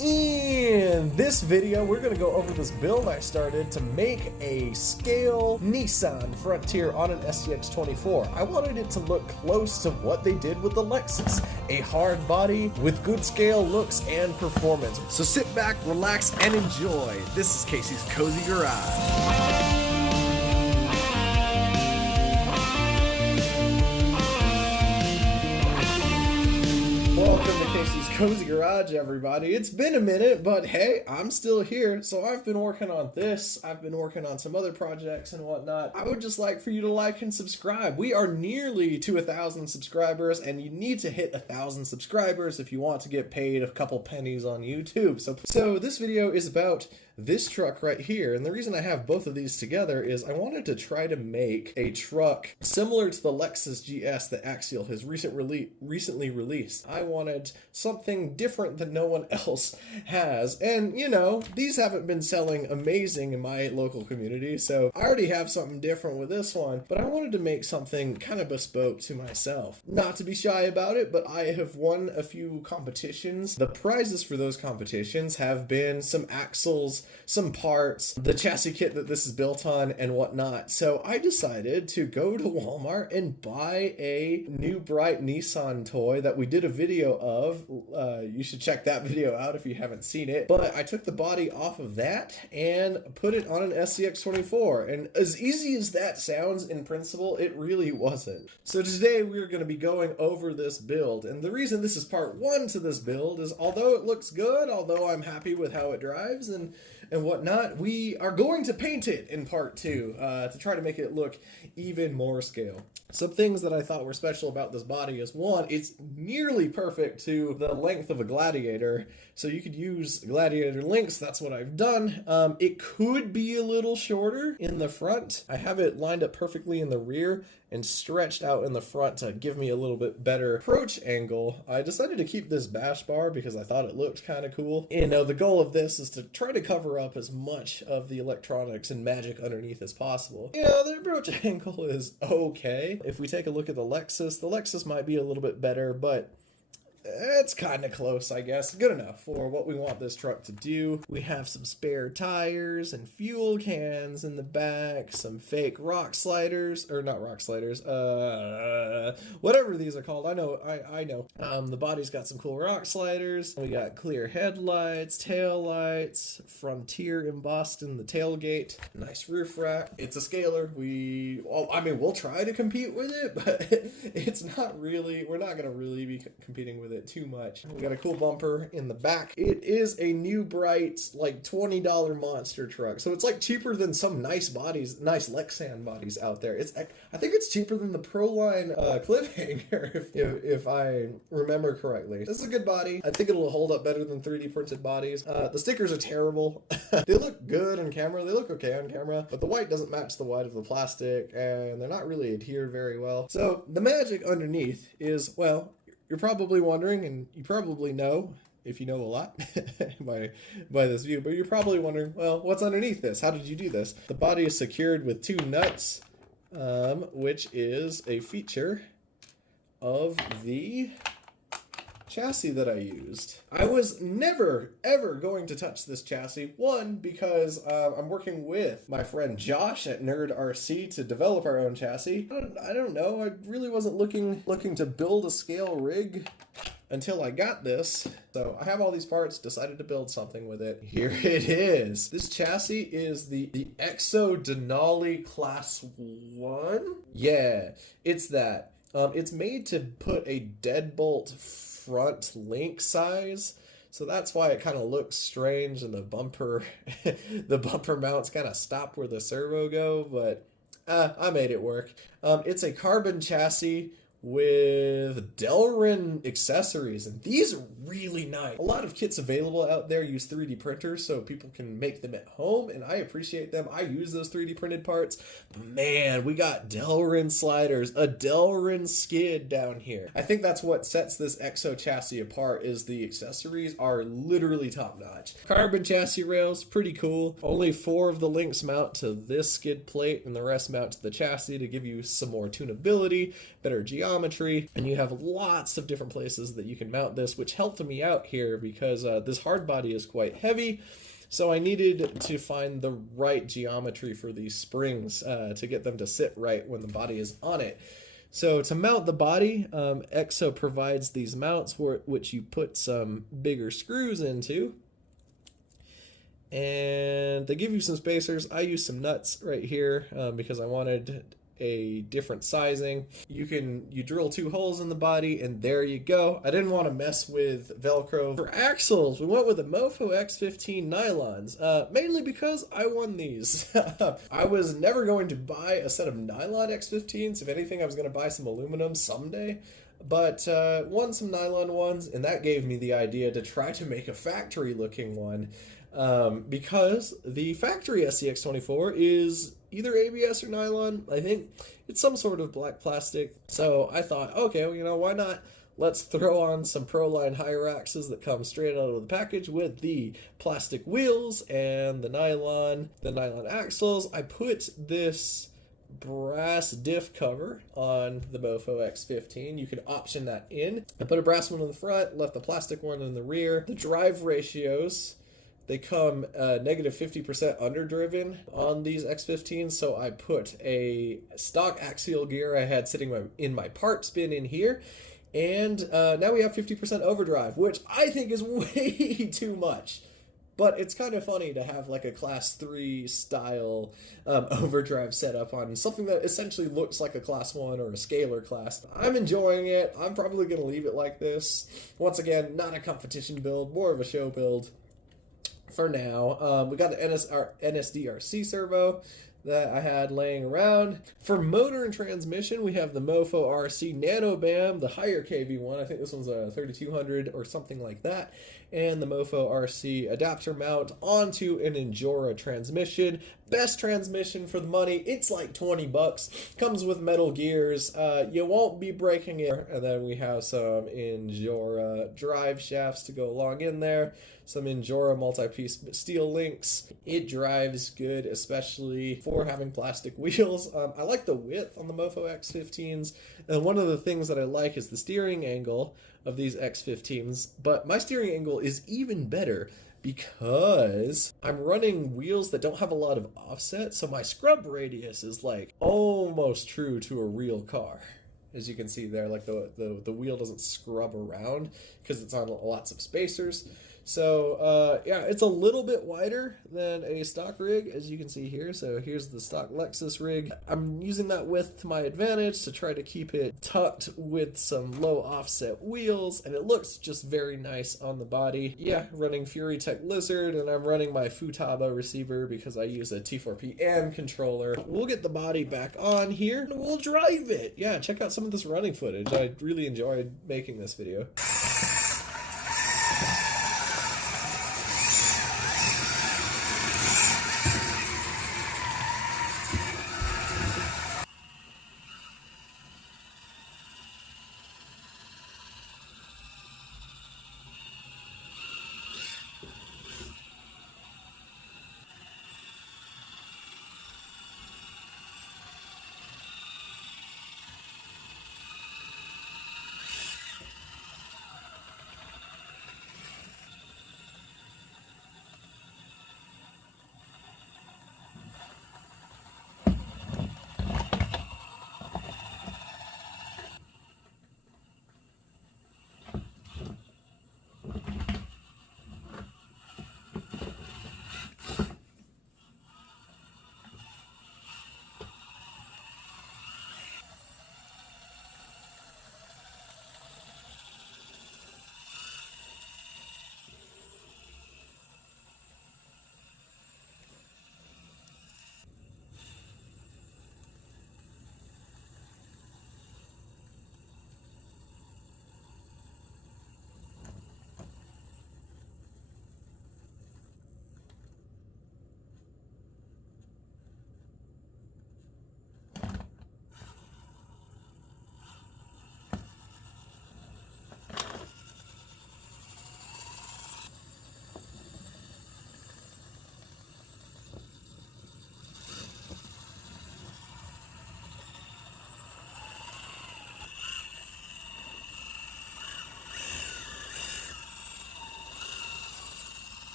In this video, we're going to go over this build I started to make a scale Nissan Frontier on an SCX24. I wanted it to look close to what they did with the Lexus, a hard body with good scale looks and performance. So sit back, relax, and enjoy. This is Casey's Cozy Garage. Welcome to Casey's Cozy Garage, everybody. It's been a minute, but hey, I'm still here. So I've been working on this. I've been working on some other projects and whatnot. I would just like for you to like and subscribe. We are nearly to 1,000 subscribers, and you need to hit 1,000 subscribers if you want to get paid a couple pennies on YouTube. So this video is about this truck right here, and the reason I have both of these together is I wanted to try to make a truck similar to the Lexus GS that Axial has recently released. I wanted something different that no one else has, and you know, these haven't been selling amazing in my local community, so I already have something different with this one, but I wanted to make something kind of bespoke to myself. Not to be shy about it, but I have won a few competitions. The prizes for those competitions have been some axles, some parts, the chassis kit that this is built on, and whatnot. So I decided to go to Walmart and buy a new bright Nissan toy that we did a video of. You should check that video out if you haven't seen it. But I took the body off of that and put it on an SCX24. And as easy as that sounds in principle, it really wasn't. So today we're going to be going over this build. And the reason this is part one to this build is although it looks good, although I'm happy with how it drives and whatnot, we are going to paint it in part two to try to make it look even more scale. Some things that I thought were special about this body is, one, it's nearly perfect to the length of a Gladiator, so you could use Gladiator links. That's what I've done. It could be a little shorter in the front. I have it lined up perfectly in the rear and stretched out in the front to give me a little bit better approach angle. I decided to keep this bash bar because I thought it looked kind of cool. You know, the goal of this is to try to cover up as much of the electronics and magic underneath as possible. You know, the approach angle is okay. If we take a look at the Lexus might be a little bit better, but it's kind of close, I guess. Good enough for what we want this truck to do. We have some spare tires and fuel cans in the back, some fake rock sliders, or not rock sliders, whatever these are called. I know. The body's got some cool rock sliders. We got clear headlights, tail lights, Frontier embossed in the tailgate, nice roof rack. It's a scaler. We'll try to compete with it, but it's not really, we're not going to really be competing with it too much. We got a cool bumper in the back. It is a new bright, like $20 monster truck, so it's like cheaper than some nice bodies, nice Lexan bodies out there. I think it's cheaper than the Proline Cliffhanger if I remember correctly. This is a good body. I think it'll hold up better than 3D printed bodies. The stickers are terrible. They look good on camera. They look okay on camera, but the white doesn't match the white of the plastic, and they're not really adhered very well. So the magic underneath is, well, you're probably wondering, and you probably know, if you know a lot by this view, but you're probably wondering, well, what's underneath this? How did you do this? The body is secured with two nuts, which is a feature of the chassis that I used. I was never ever going to touch this chassis. One, because I'm working with my friend Josh at Nerd RC to develop our own chassis. I don't know. I really wasn't looking to build a scale rig until I got this. So I have all these parts, decided to build something with it. Here it is. This chassis is the Exo Denali Class 1. Yeah, it's that. It's made to put a deadbolt front link size, so that's why it kind of looks strange, and the bumper mounts kind of stop where the servo go, but I made it work. It's a carbon chassis with Delrin accessories, and these are really nice. A lot of kits available out there use 3D printers so people can make them at home, and I appreciate them. I use those 3D printed parts, but man, we got Delrin sliders, a Delrin skid down here. I think that's what sets this Exo chassis apart, is the accessories are literally top notch. Carbon chassis rails, pretty cool. Only 4 of the links mount to this skid plate, and the rest mount to the chassis to give you some more tunability, better geometry, geometry, and you have lots of different places that you can mount this, which helped me out here because this hard body is quite heavy. So I needed to find the right geometry for these springs to get them to sit right when the body is on it. So to mount the body, EXO provides these mounts for it, which you put some bigger screws into. And they give you some spacers. I use some nuts right here because I wanted a different sizing. You drill 2 holes in the body, and there you go. I didn't want to mess with Velcro. For axles, we went with the Mofo X15 nylons, mainly because I won these. I was never going to buy a set of nylon X15s. If anything, I was going to buy some aluminum someday. But won some nylon ones, and that gave me the idea to try to make a factory-looking one. Because the factory SCX24 is either ABS or nylon. I think it's some sort of black plastic. So I thought, okay, well, you know, why not? Let's throw on some Proline Hyraxes that come straight out of the package with the plastic wheels and the nylon axles. I put this brass diff cover on the Mofo X15. You can option that in. I put a brass one in the front, left the plastic one in the rear. The drive ratios, they come negative 50% underdriven on these X15s, so I put a stock axial gear I had sitting in my parts bin in here, and now we have 50% overdrive, which I think is way too much. But it's kind of funny to have like a class 3 style overdrive setup on something that essentially looks like a class 1 or a scalar class. I'm enjoying it. I'm probably going to leave it like this. Once again, not a competition build, more of a show build for now. We got the NSDRC servo that I had laying around. For motor and transmission, we have the Mofo RC Nano BAM, the higher KV one. I think this one's a 3200 or something like that. And the Mofo RC adapter mount onto an Injora transmission. Best transmission for the money. It's like 20 bucks. Comes with metal gears. You won't be breaking it. And then we have some Injora drive shafts to go along in there. Some Injora multi-piece steel links. It drives good, especially for having plastic wheels. I like the width on the Mofo X15s, and one of the things that I like is the steering angle of these X15s, but my steering angle is even better because I'm running wheels that don't have a lot of offset, so my scrub radius is like almost true to a real car. As you can see there, like the wheel doesn't scrub around because it's on lots of spacers. So yeah, it's a little bit wider than a stock rig, as you can see here. So here's the stock Lexus rig. I'm using that width to my advantage to try to keep it tucked with some low offset wheels, and it looks just very nice on the body. Yeah, running Fury Tech Lizard, and I'm running my Futaba receiver because I use a T4PM controller. We'll get the body back on here, and we'll drive it. Yeah, check out some of this running footage. I really enjoyed making this video.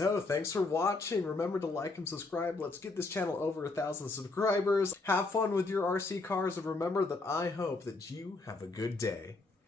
So thanks for watching. Remember to like and subscribe. Let's get this channel over 1,000 subscribers. Have fun with your RC cars, and remember that I hope that you have a good day.